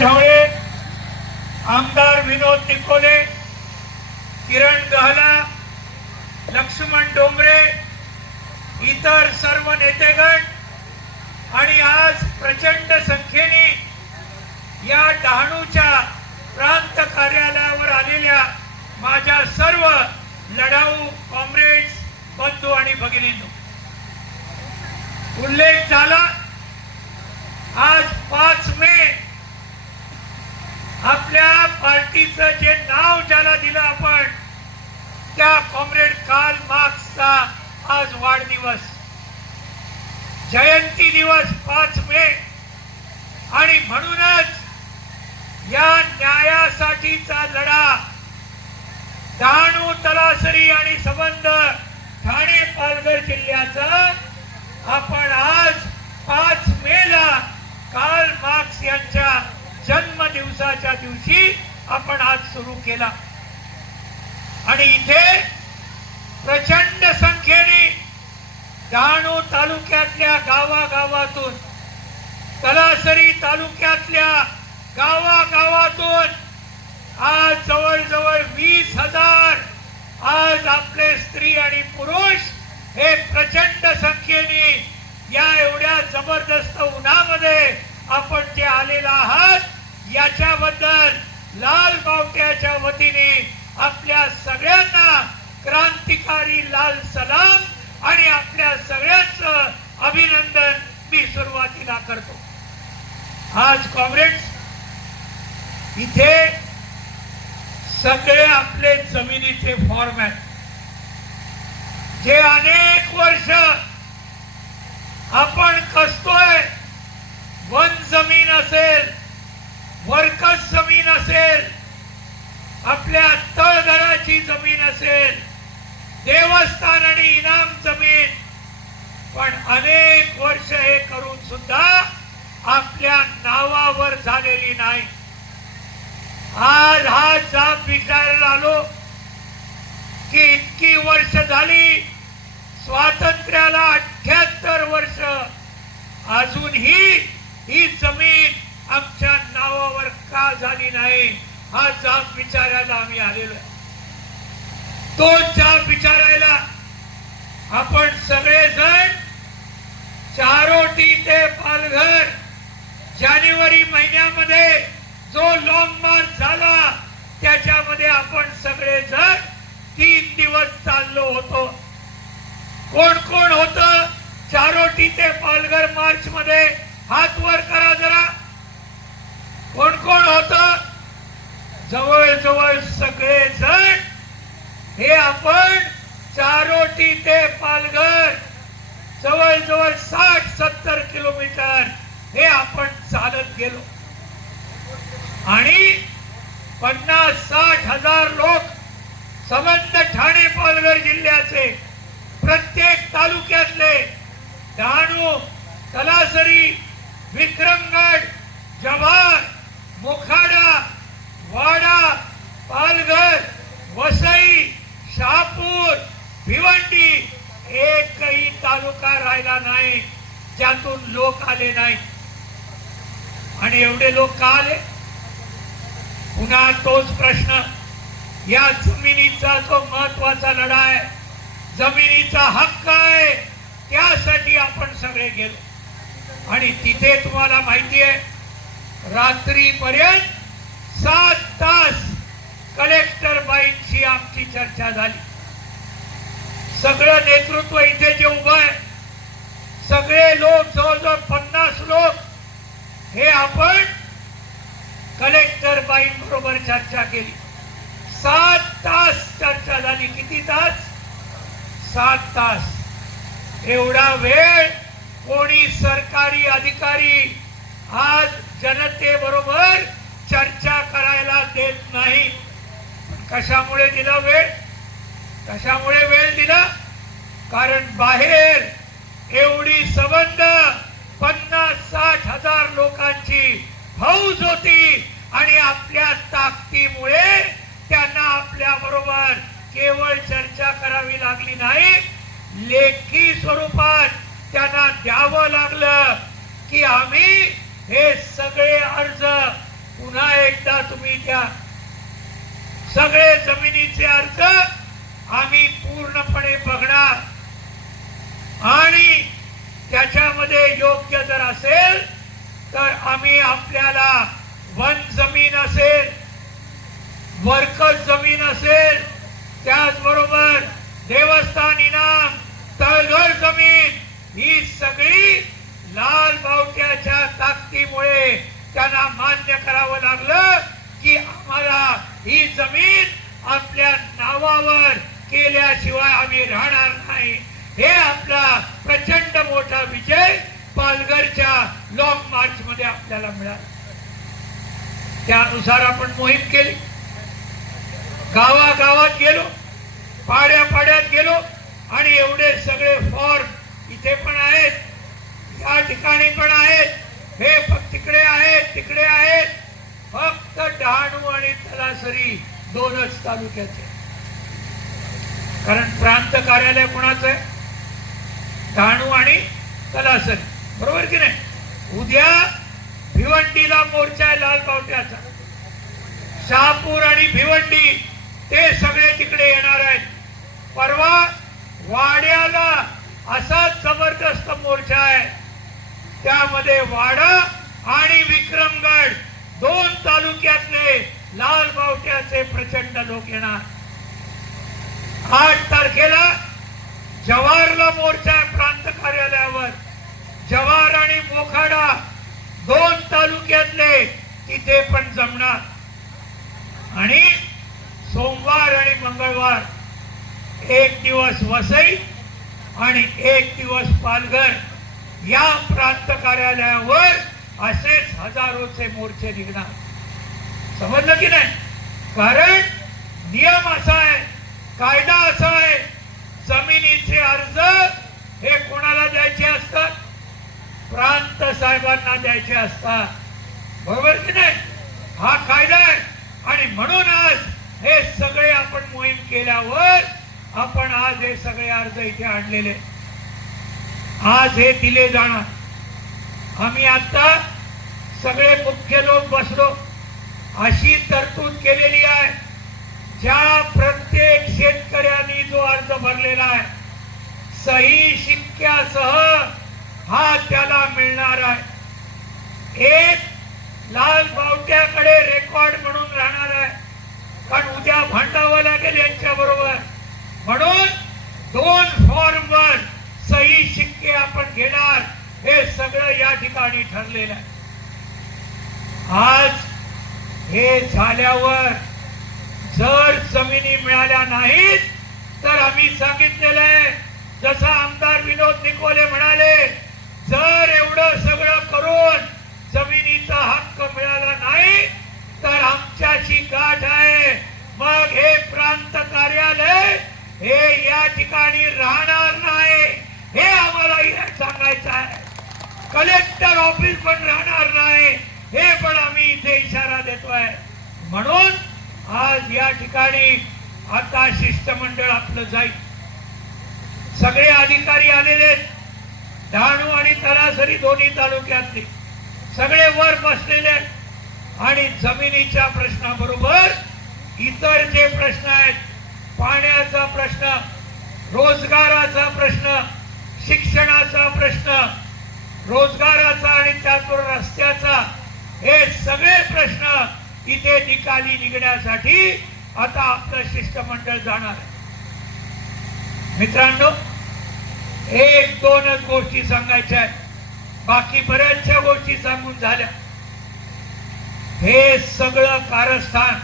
ढवळे, आमदार विनोद निकोले, किरण गहला, लक्ष्मण डोंगरे, इतर सर्व नेतेगण आणि आज प्रचंड संख्येने या डहाणूच्या प्रांत कार्यालयावर आलेल्या माझ्या सर्व लढाऊ कॉम्रेड्स, बंधू आणि भगिनींनो, उल्लेख झाला आज 5 मे आपल्या पार्टीचं जे नाव ज्याला दिलं आपण त्या कॉम्रेड कार्ल मार्क्सचा आज वाढदिवस, जयंती दिवस 5 मे, आणि म्हणूनच या न्यायासाठीचा लढा डहाणू, तलासरी आणि संबंध ठाणे पालघर जिल्ह्याचा आपण आज 5 मेला कार्ल मार्क्स यांच्या जन्मदिवसाच्या दिवशी आपण आज सुरू केला. आणि इथे प्रचंड संख्येने डहाणू तालुक्यातल्या गावागावातून, तलासरी तालुक्यातल्या गावागावातून आज जवळजवळ 20,000 आज आपले स्त्री आणि पुरुष हे प्रचंड संख्येने या एवढ्या जबरदस्त उन्हामध्ये आपण जे आलेला आहात याच्याबद्दल लाल बावट्याच्या वतीने आपल्या सगळ्यांना क्रांतिकारी लाल सलाम आणि आपल्या सगळ्यांचं अभिनंदन मी सुरुवातीला करतो. आज कॉम्रेड्स, इथे सगळे आपले जमिनीचे फॉर्मॅट जे अनेक वर्ष आपण कसतोय, वन जमीन असेल, वर्कस जमीन असेल, आपल्या तळघराची जमीन असेल, देवस्थान आणि इनाम जमीन, पण अनेक वर्ष हे करून सुद्धा आपल्या नावावर झालेली नाही. आज हा जाब विचारायला आलो की इतकी वर्ष झाली, स्वातंत्र्याला 78 वर्ष, अजूनही ही जमीन आमच्या नावावर का झाली नाही, हा जाब विचारायला आम्ही आलेलो. तो जाब विचारायला आपण सगळेजण चारोटी ते पालघर जानेवारी महिन्यामध्ये जो लॉंग मार्च झाला त्याच्यामध्ये आपण सगळेजण 3 दिवस चाललो होतो. कोण कोण होत चारोटी ते पालघर मार्च मध्ये? हात वर करा जरा. कोण कोण होत? जवळजवळ सगळेजण हे आपण चारोटी ते पालघर जवळजवळ 60-70 किलोमीटर हे आपण चालत गेलो आणि 50-60 हजार लोक संबंध ठाणे पालघर जिल्ह्याचे प्रत्येक तालुक्यातले, डहाणू, तलासरी, विक्रमगड, जव्हार, मोखाडा, वाडा, पालघर, वसई, शहापूर, भिवंडी, एकही तालुका राहिला नाही ज्यातून लोक आले नाही. आणि एवढे लोक का आले? पुन्हा तोच प्रश्न, या जमिनीचा जो महत्वाचा लढा आहे, जमिनीचा हक्क आहे, त्यासाठी आपण सगळे गेलो. आणि तिथे तुम्हाला माहिती आहे रात्रीपर्यंत 7 तास कलेक्टर बाईंशी आमची चर्चा झाली. सगळं नेतृत्व इथे जे उभं आहे, सगळे लोक, जवळजवळ 50 लोक, हे आपण कलेक्टर बाईंबरोबर चर्चा केली. 7 तास चर्चा झाली. किती तास? 7 तास. एवढा वेळ कोणी सरकारी अधिकारी आज जनतेबरोबर चर्चा करायला देत नाही. कशामुळे दिला वेळ? कशामुळे वेळ दिला? कारण बाहेर एवढी संबंध 50-60 हजार लोकांची फौज होती आणि आपल्या ताकदीमुळे त्यांना आपल्या बरोबर केवळ चर्चा करावी लागली नाही, लेखी स्वरूपात त्यांना द्यावं लागलं की आम्ही हे सगळे अर्ज तुम्ही द्या. सगळे जमिनीचे अर्ज आम्ही पूर्णपणे बघणार आणि त्याच्यामध्ये योग्य जर असेल तर आम्ही आपल्याला वन जमीन असेल, वर्कस जमीन असेल, त्याचबरोबर देवस्थान इनाम, तळघर जमीन, ही सगळी लाल बावट्याच्या ताकदीमुळे त्यांना मान्य करावं लागलं की आम्हाला ही जमीन आपल्या नावावर केल्याशिवाय आम्ही राहणार नाही. हे आपला प्रचंड मोठा विजय पालघरच्या लॉंग मार्च मध्ये आपल्याला मिळाला. त्यानुसार आपण मोहीम केली, गावागावात गेलो, पाड्यापाड्यात गेलो आणि एवढे सगळे फॉर्म इथे पण आहेत, या ठिकाणी पण आहेत, हे फक्त तिकडे आहेत, तिकडे आहेत. फक्त डहाणू आणि तलासरी दोनच तालुक्याचे, कारण प्रांत कार्यालय कोणाचं आहे? डहाणू आणि तलासरी, बरोबर की नाही? उद्या भिवंडीला मोर्चा आहे लाल बावट्याचा, शहापूर आणि भिवंडी ते सगळे तिकडे येणार आहेत. परवा वाड्याला असाच जबरदस्त मोर्चा आहे, त्यामध्ये वाडा आणि विक्रमगड दोन तालुक्यातले लाल बावट्याचे प्रचंड लोक येणार. 8 तारखेला जव्हारला मोर्चा आहे प्रांत कार्यालयावर, जव्हार आणि मोखाडा दोन तालुक्यातले तिथे पण जमणार. आणि सोमवार आणि मंगळवार एक दिवस वसई आणि एक दिवस पालघर या प्रांत कार्यालयावर असेच हजारोचे मोर्चे निघणार. समजलं की नाही? कारण नियम असा आहे, कायदा असा आहे, जमिनीचे अर्ज हे कोणाला द्यायचे असतात? प्रांत साहेबांना द्यायचे असतात, बरोबर की नाही? हा कायदा आहे. आणि म्हणून आज हे सगळे आपण मोहीम केल्यावर आपण आज हे सगळे अर्ज इथे आणलेले, आज हे दिले जाणार. आम्ही आता सगळे मुख्य लोक बसलो, अशी तरतूद केलेली आहे ज्या प्रत्येक शेतकऱ्यांनी जो अर्ज भरलेला आहे सही शिक्क्यासह हा त्याला मिळणार आहे. एक लाल बावट्याकडे रेकॉर्ड म्हणून राहणार आहे, कारण उद्या भांडावं लागेल यांच्या बरोबर. म्हणून 2 फॉर्मवर सही शिक्के आपण घेणार, हे सगळं या ठिकाणी ठरलेलं आहे. आज हे झाल्यावर जर जमिनी मिळाल्या नाहीत तर आम्ही सांगितलेलं आहे, जसं आमदार विनोद निकोले म्हणाले, जर एवढं सगळं करून जमिनीचा हक्क मिळाला नाही तर आमच्याशी गाठ आहे. मग हे प्रांत कार्यालय हे या ठिकाणी राहणार नाही, हे आम्हाला सांगायचं आहे. कलेक्टर ऑफिस पण राहणार नाही, हे पण आम्ही इथे इशारा देतोय. म्हणून आज या ठिकाणी आता शिष्टमंडळ आपलं जाईल, सगळे अधिकारी आलेले, डहाणू आणि तलासरी दोन्ही तालुक्यातले सगळे वर बसलेले, आणि जमिनीच्या प्रश्नाबरोबर इतर जे प्रश्न आहेत, पाण्याचा प्रश्न, रोजगाराचा प्रश्न, शिक्षणाचा प्रश्न, रोजगाराचा आणि त्याचबरोबर रस्त्याचा, हे सगळे प्रश्न इथे निकाली निघण्यासाठी आता आपलं शिष्टमंडळ जाणार आहे. मित्रांनो, 1-2च गोष्टी सांगायच्या आहेत, बाकी बऱ्याचशा गोष्टी सांगून झाल्या. हे सगळं कारस्थान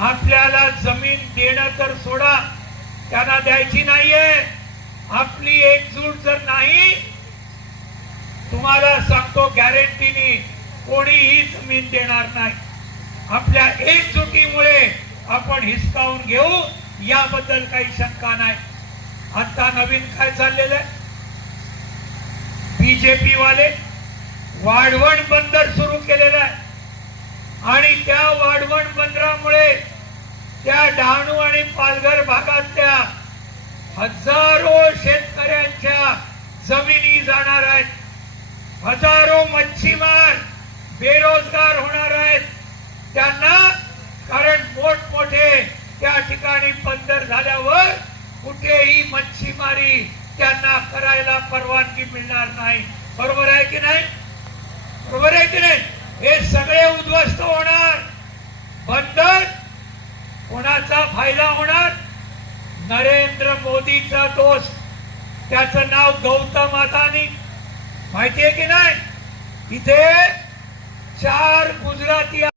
आपल्याला जमीन देणं तर सोडा, त्यांना द्यायची नाहीये. आपली एकजूट जर नाही, तुम्हाला सांगतो गॅरंटीनी कोणीही जमीन देणार नाही. आपल्या एकजुटीमुळे आपण हिसकावून घेऊ, याबद्दल काही शंका नाही. आता नवीन काय चाललेलं आहे, बीजेपी वाले वाढवण बंदर सुरू केलेलं आहे, आणि त्या वाढवण बंदरामुळे त्या डहाणू आणि पालघर भागातल्या हजारो शेतकऱ्यांच्या जमिनी जाणार आहेत, हजारो मच्छीमार बेरोजगार होणार आहेत, त्यांना ही मच्छीमारी त्यांना करायला परवानगी मिळणार नाही. बरोबर आहे की नाही? बरोबर आहे की नाही? हे सगळे उद्ध्वस्त होणार. बंदर कोणाचा फायदा होणार? नरेंद्र मोदीचा दोस्त, त्याचं नाव गौतम अदानी, माहितीये की नाही? इथे 4 गुजराती